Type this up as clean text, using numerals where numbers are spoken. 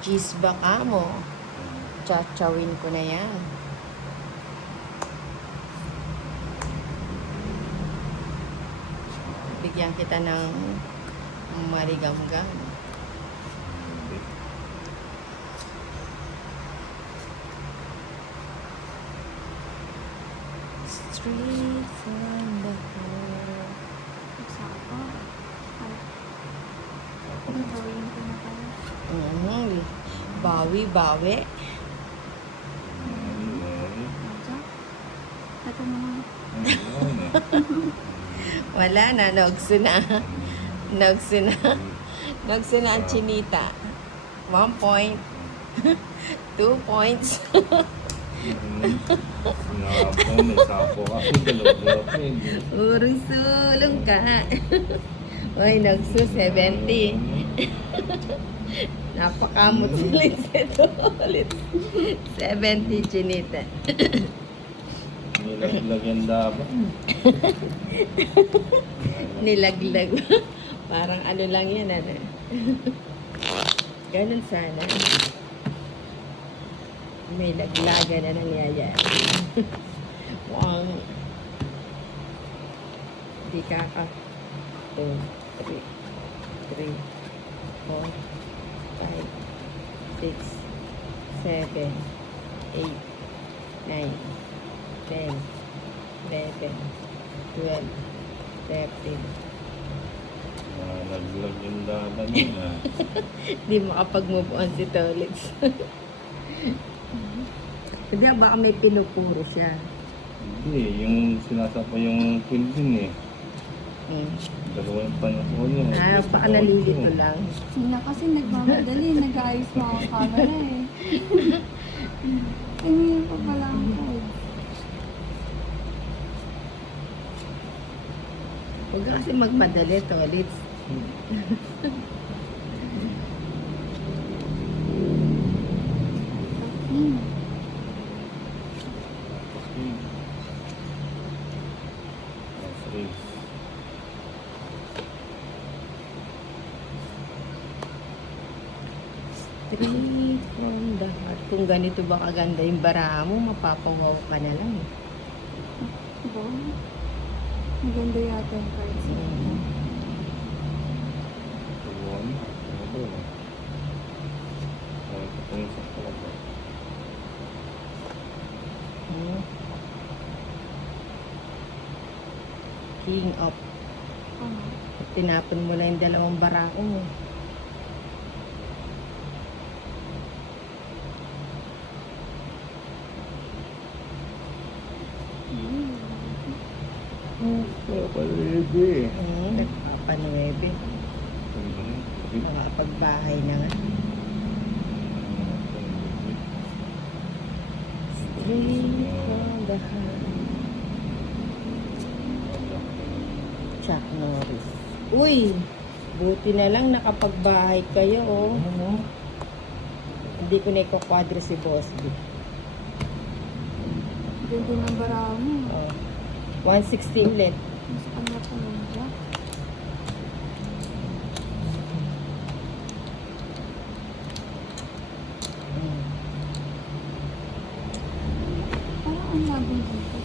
cheese baka mo. Chachawin ko na yan. Bigyan kita ng marigamgam. Straight from the heart. Magsapa. Ay. Gagawin ko na pala. Bawi-bawi. Medyo. Ito naman. Wala na, nagso na. Nagso na. Nagso na ang chinita. 1 point. 2 points. Urong sulong ka. Uy, nagso 70. Napakamot ulit ito ulit. 70 chinita. Nilaglag yan dapat. Nilaglag. Parang ano lang yan, ano. Ganun sana. May laglaga na nangyayari. Mukhang di kaka. 2, 3, 3, 4, 5, 6, 7, 8, 9, 10, 11, 12, 13. Nalaglag yung laban yun ah. Di makapag-move on si Tolitz. Hindi, baka may pinupuro siya. Hindi, yung sinasapa yung queen din eh. Dalawa yung panahon yun. Baka nalilito lang. Sina kasi nagmamadali. Nag-aayos mga camera eh. Tingin pa pala ang code. Huwag ka kasi magmadali, Tolitz. Straight from the heart. Kung ganito ba kaganda yung baraha mo, mapapangaw ka na lang. Diba? Maganda yata yung cards. King of. Tinapon mo na yung dalawang barako mo. Nagpapanuebe. Nakapagbahay na nga. Straight from the heart. Chuck Norris. Uy! Buti na lang nakapagbahay kayo, oh. Hindi ko na ikakwadro si Boss B. Ganda ng baraha mo. Oh. 160 ulit. Mas kanya pa lang siya. Parang ang labi dito.